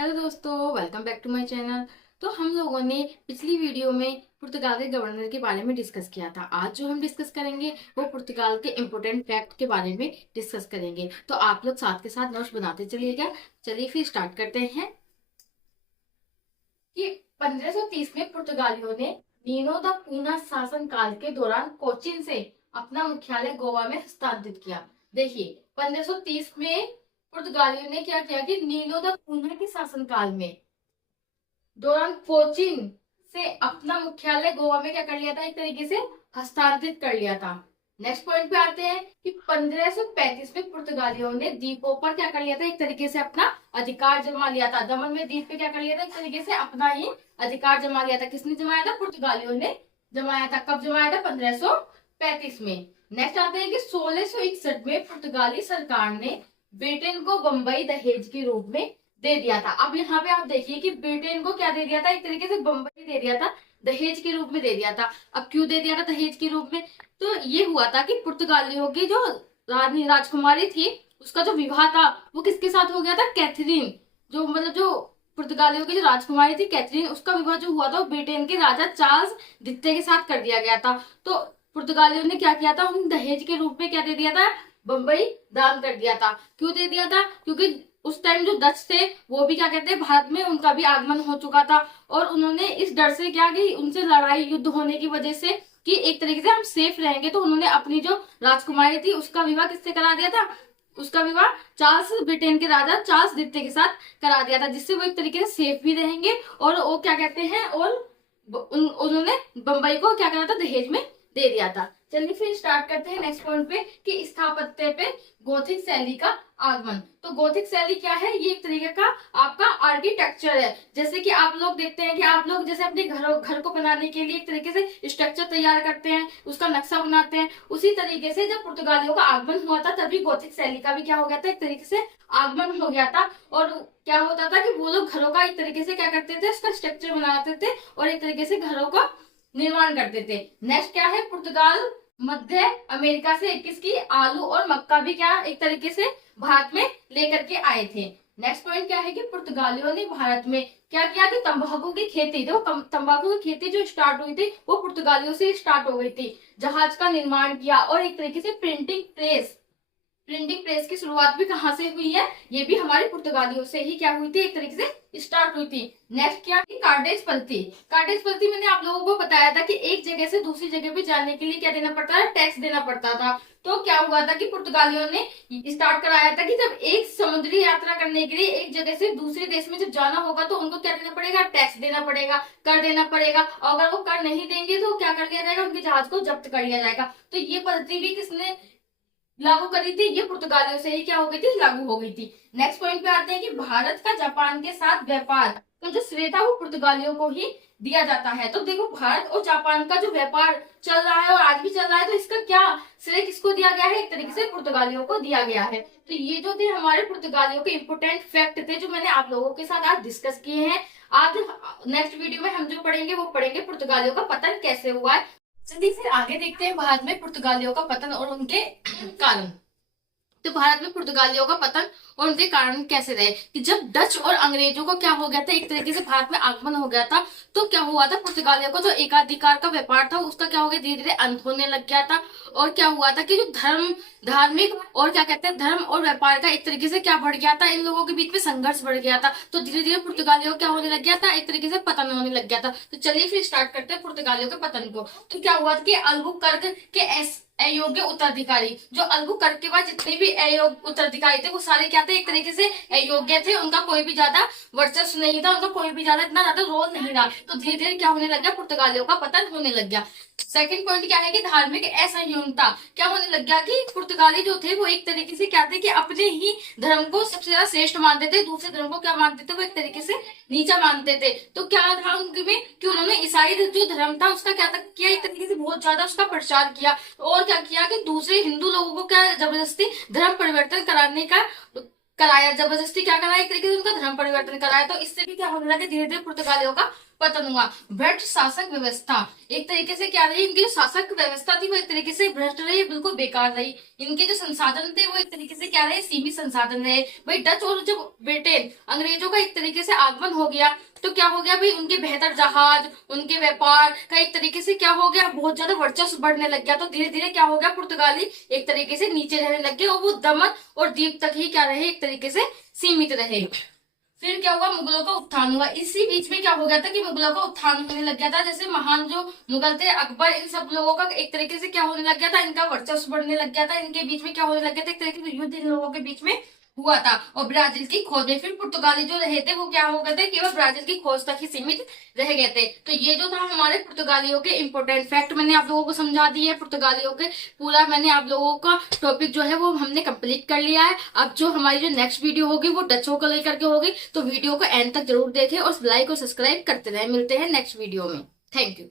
Hello दोस्तों, welcome back to my channel. तो हम लोगों ने पिछली वीडियो में पुर्तगाल के गवर्नर के बारे में डिस्कस किया था। आज जो हम डिस्कस करेंगे वो पुर्तगाल के इम्पोर्टेंट फैक्ट के बारे में डिस्कस करेंगे। तो आप लोग साथ के साथ नोट्स बनाते चलिएगा। चलिए फिर स्टार्ट करते हैं कि 1530 में पुर्तगालियों ने नीनो द पूना शासन काल के दौरान कोचीन से अपना मुख्यालय गोवा में हस्तांतरित किया। देखिए, 1530 में पुर्तगालियों ने क्या किया कि नीनो द पूना के शासनकाल में दौरान कोचीन से अपना मुख्यालय गोवा में क्या कर लिया था, एक तरीके से हस्तांतरित कर लिया था। नेक्स्ट पॉइंट पे आते हैं कि 1535 में पुर्तगालियों ने द्वीपों पर क्या कर लिया था, एक तरीके से अपना अधिकार जमा लिया था। दमन में द्वीप पे क्या कर लिया था, एक तरीके से अपना ही अधिकार जमा लिया था। किसने जमाया था? पुर्तगालियों ने जमाया था। कब जमाया था? 1535 में। नेक्स्ट आते हैं कि 1661 में पुर्तगाली सरकार ने ब्रिटेन को बंबई दहेज के रूप में दे दिया था। अब यहाँ पे आप देखिए कि ब्रिटेन को क्या दे दिया था, एक तरीके से बंबई दे दिया था, दहेज के रूप में दे दिया था। अब क्यों दे दिया था दहेज के रूप में? तो ये हुआ था कि पुर्तगालियों की जो रानी राजकुमारी थी उसका जो विवाह था वो किसके साथ हो गया था? कैथरीन, जो पुर्तगालियों की जो राजकुमारी थी कैथरीन, उसका विवाह जो हुआ था वो ब्रिटेन के राजा चार्ल्स द्वितीय के साथ कर दिया गया था। तो पुर्तगालियों ने क्या किया था, उन दहेज के रूप में क्या दे दिया था? बंबई दान कर दिया था। क्यों दे दिया था? क्योंकि उस टाइम जो डच थे वो भी क्या कहते हैं, भारत में उनका भी आगमन हो चुका था और उन्होंने इस डर से क्या कि उनसे लड़ाई युद्ध होने की वजह से कि एक तरीके से हम सेफ रहेंगे, तो उन्होंने अपनी जो राजकुमारी थी उसका विवाह किससे करा दिया था? उसका विवाह चार्ल्स, ब्रिटेन के राजा चार्ल्स द्वितीय के साथ करा दिया था, जिससे वो एक तरीके से सेफ भी रहेंगे। और वो क्या कहते हैं, और उन्होंने बंबई को क्या करा था, दहेज में दे दिया था। चलिए फिर स्टार्ट करते हैं नेक्स्ट पॉइंट पे कि स्थापत्य पे गोथिक शैली का आगमन। तो गोथिक शैली क्या है? ये एक तरीके का आपका आर्किटेक्चर है। जैसे कि आप लोग देखते हैं कि आप लोग जैसे अपने घर को बनाने के लिए एक तरीके से स्ट्रक्चर तैयार करते हैं, उसका नक्शा बनाते हैं, उसी तरीके से जब पुर्तगालियों का आगमन हुआ था तभी गोथिक शैली का भी क्या हो गया था, एक तरीके से आगमन हो गया था। और क्या होता था कि वो लोग घरों का एक तरीके से क्या करते थे, उसका स्ट्रक्चर बनाते थे और एक तरीके से घरों का निर्माण करते थे। नेक्स्ट क्या है? पुर्तगाल मध्य अमेरिका से किसकी आलू और मक्का भी क्या एक तरीके से भारत में लेकर के आए थे। नेक्स्ट पॉइंट क्या है कि पुर्तगालियों ने भारत में क्या किया कि तंबाकू की खेती, तो तंबाकू की खेती जो स्टार्ट हुई थी वो पुर्तगालियों से स्टार्ट हो गई थी। जहाज का निर्माण किया और एक तरीके से प्रिंटिंग प्रेस की शुरुआत भी कहाँ से हुई है? ये भी हमारे पुर्तगालियों से ही क्या हुई थी, एक तरीके से स्टार्ट हुई थी। नेक्स्ट क्या कि कार्टेज पल्ती मैंने आप लोगों को बताया था कि एक जगह से दूसरी जगह पे जाने के लिए क्या देना पड़ता है? टैक्स देना पड़ता था। तो क्या हुआ था कि पुर्तगालियों ने स्टार्ट कराया था कि जब एक समुद्री यात्रा करने के लिए एक जगह से दूसरे देश में जब जाना होगा तो उनको क्या देना पड़ेगा? टैक्स देना पड़ेगा, कर देना पड़ेगा। और अगर वो कर नहीं देंगे तो क्या कर लिया जाएगा? उनके जहाज को जब्त कर लिया जाएगा। तो ये पद्धति भी किसने लागू करी थी? ये पुर्तगालियों से ही क्या हो गई थी, लागू हो गई थी। नेक्स्ट पॉइंट पे आते हैं कि भारत का जापान के साथ व्यापार तो जो श्रेय था वो पुर्तगालियों को ही दिया जाता है। तो देखो, भारत और जापान का जो व्यापार चल रहा है और आज भी चल रहा है, तो इसका क्या श्रेय किसको दिया गया है? एक तरीके से पुर्तगालियों को दिया गया है। तो ये जो थे हमारे पुर्तगालियों के इंपोर्टेंट फैक्ट थे जो मैंने आप लोगों के साथ आज डिस्कस किए हैं। आज नेक्स्ट वीडियो में हम जो पढ़ेंगे वो पढ़ेंगे पुर्तगालियों का पतन कैसे हुआ है। चलिए फिर आगे देखते हैं भारत में पुर्तगालियों का पतन और उनके कारण। तो भारत में पुर्तगालियों का पतन और उनके कारण कैसे रहे कि जब डच और अंग्रेजों को क्या हो गया था, एक तरीके से भारत में आगमन हो गया था, तो क्या हुआ था, पुर्तगालियों का जो एकाधिकार का व्यापार था उसका क्या हो गया, धीरे धीरे अंत होने लग गया था। और क्या हुआ था कि जो धार्मिक और क्या कहते हैं धर्म और व्यापार का एक तरीके से क्या बढ़ गया था, इन लोगों के बीच में संघर्ष बढ़ गया था। तो धीरे धीरे पुर्तगालियों क्या होने लग गया था, एक तरीके से पतन होने लग गया था। तो चलिए फिर स्टार्ट करते हैं पुर्तगालियों के पतन को। तो क्या हुआ कि अल्बुकर्क के अयोग्य उत्तराधिकारी, जो अल्बुकर्क के बाद जितने भी अयोग्य उत्तराधिकारी थे वो सारे क्या थे, एक तरीके से अयोग्य थे। उनका कोई भी ज्यादा वर्चस्व नहीं था, उनका कोई भी ज्यादा इतना ज्यादा रोल नहीं रहा। तो धीरे धीरे क्या होने लग गया, पुर्तगालियों का पतन होने लग गया। सेकंड पॉइंट क्या है कि धार्मिक असंहीनता क्या होने लग गया कि पुर्तगाली जो थे वो एक तरीके से क्या थे कि अपने ही धर्म को सबसे ज्यादा श्रेष्ठ मानते थे, दूसरे धर्म को क्या मानते थे, वो एक तरीके से नीचा मानते थे। तो क्या था उनके में कि उन्होंने ईसाई जो धर्म था उसका क्या किया, एक तरीके से बहुत ज्यादा उसका प्रचार किया। और क्या किया कि दूसरे हिंदू लोगों को क्या जबरदस्ती धर्म परिवर्तन कराने का कराया, जबरदस्ती क्या कराया, एक तरीके से उनका धर्म परिवर्तन कराया। तो इससे भी क्या होने लगा, धीरे धीरे पुर्तगालियों का पतन हुआ। भ्रष्ट शासक व्यवस्था, एक तरीके से क्या रही, इनकी जो शासक व्यवस्था थी वो एक तरीके से भ्रष्ट रही, बिल्कुल बेकार रही। इनके जो संसाधन थे वो एक तरीके से क्या रहे, सीमित संसाधन रहे। भाई डच और जब ब्रिटेन अंग्रेजों का एक तरीके से आगमन हो गया तो क्या हो गया भाई, उनके बेहतर जहाज, उनके व्यापार का एक तरीके से क्या हो गया, बहुत ज्यादा वर्चस्व बढ़ने लग गया। तो धीरे धीरे क्या हो गया, पुर्तगाली एक तरीके से नीचे रहने लग गए और वो दमन और द्वीप तक ही क्या रहे, एक तरीके से सीमित रहे। फिर क्या हुआ, मुगलों का उत्थान हुआ। इसी बीच में क्या हो गया था कि मुगलों का उत्थान होने लग गया था। जैसे महान जो मुगल थे अकबर, इन सब लोगों का एक तरीके से क्या होने लग गया था, इनका वर्चस्व बढ़ने लग गया था। इनके बीच में क्या होने लग गया था, एक तरीके से युद्ध इन लोगों के बीच में हुआ था। और ब्राजील की खोज में फिर पुर्तगाली जो रहे थे वो क्या हो गए थे, केवल ब्राजील की खोज तक ही सीमित रह गए थे। तो ये जो था हमारे पुर्तगालियों के इंपॉर्टेंट फैक्ट मैंने आप लोगों को समझा दिए। पुर्तगालियों के पूरा मैंने आप लोगों का टॉपिक जो है वो हमने कंप्लीट कर लिया है। अब जो हमारी जो नेक्स्ट वीडियो होगी वो डचों को लेकर के होगी, तो वीडियो को एंड तक जरूर देखें और लाइक और सब्सक्राइब करते रहे। मिलते हैं नेक्स्ट वीडियो में। Thank you.